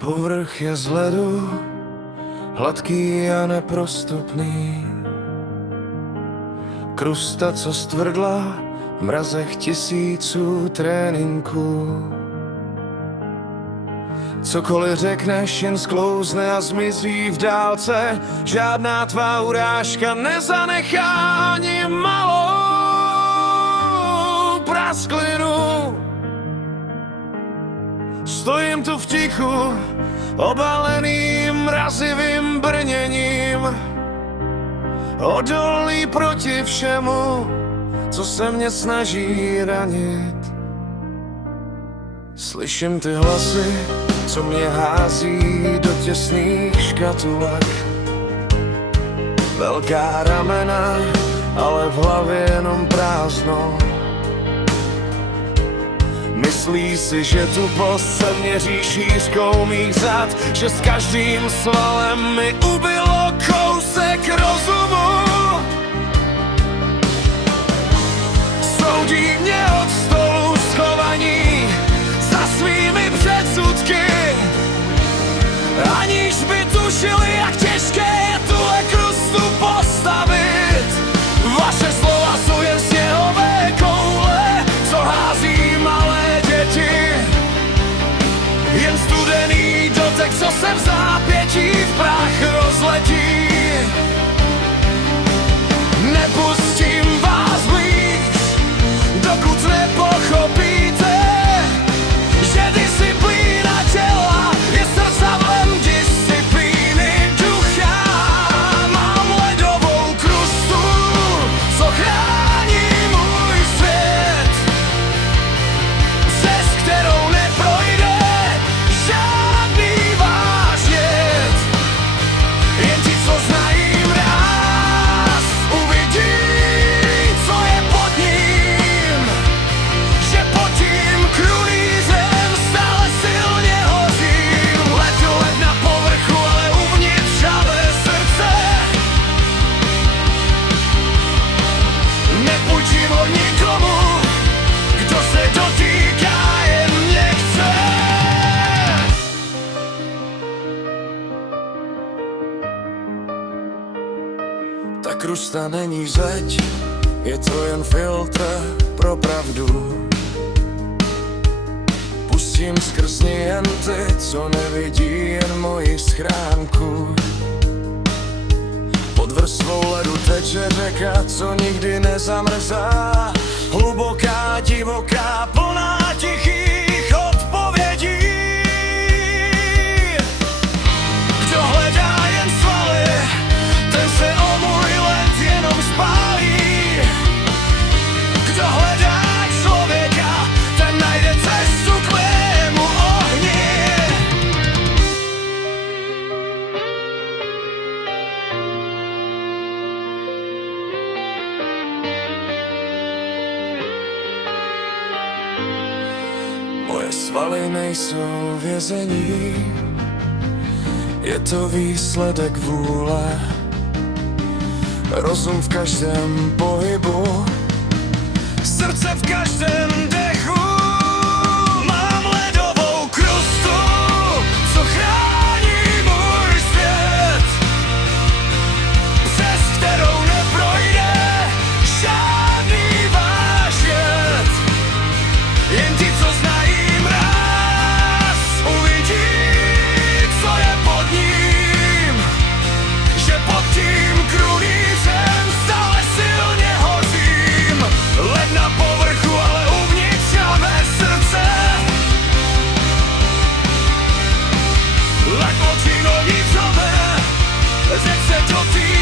Povrch je z ledu, hladký a neprostupný. Krusta, co stvrdla v mrazech tisíců tréninků. Cokoliv řekneš, jen sklouzne a zmizí v dálce. Žádná tvá urážka nezanechá ani malou prasklinu. Stojím tu v tichu, obaleným mrazivým brněním, odolný proti všemu, co se mě snaží ranit. Slyším ty hlasy, co mě hází do těsných škatulek. Velká ramena, ale v hlavě jenom prázdno. Myslí si, že tu post se měří šířkou mých zad, že s každým svalem mi ubylo kousek rozumu. Soudí mě od stolu schovaní za svými předsudky, aniž by tušili, jak těžké je tuhle krustu postavit. Vaše slova jsou jen sněhové koule, co hází malé děti. Jen studený dotek, co se v zápětí v prach rozletí. Nepustím vás blíž, dokud nepochopíte, že disciplína těla je srdcavlem disciplíny ducha. Mám ledovou krustu, co chrání můj svět, přes kterou neprojde žádný váš jed. Jen ti, co znají mráz, uvidí, co je pod ním, že pod tím krunýřem stále silně hořím. Letu led na povrchu, ale uvnitř žhavé srdce. Nepůjčím ho nikomu, kdo se dotýká jen mě chce. Ta krusta není zeď, je to jen filtr pro pravdu. Pustím skrz ní jen ty, co nevidí jen moji schránku. Pod vrstvou ledu teče řeka, co nikdy nezamrzá. Hluboká, divoká, plná tichých odpovědí. Kdo hledá jen svaly, ten se o můj led jenom spálí. Kdo hledá člověka, ten najde cestu k mému ohni. Moje svaly nejsou vězení, je to výsledek vůle. Rozum v každém pohybu, srdce v každém dechu. Mám ledovou krustu, co chrání můj svět, přes kterou neprojde žádný váš jed. Jen ti, co znají mráz, uvidí, co je pod ním, že pod tím krunýřem stále silně hořím. Led na povrchu, ale uvnitř žhavé srdce. Led pod tím novnicové, řek se dotýká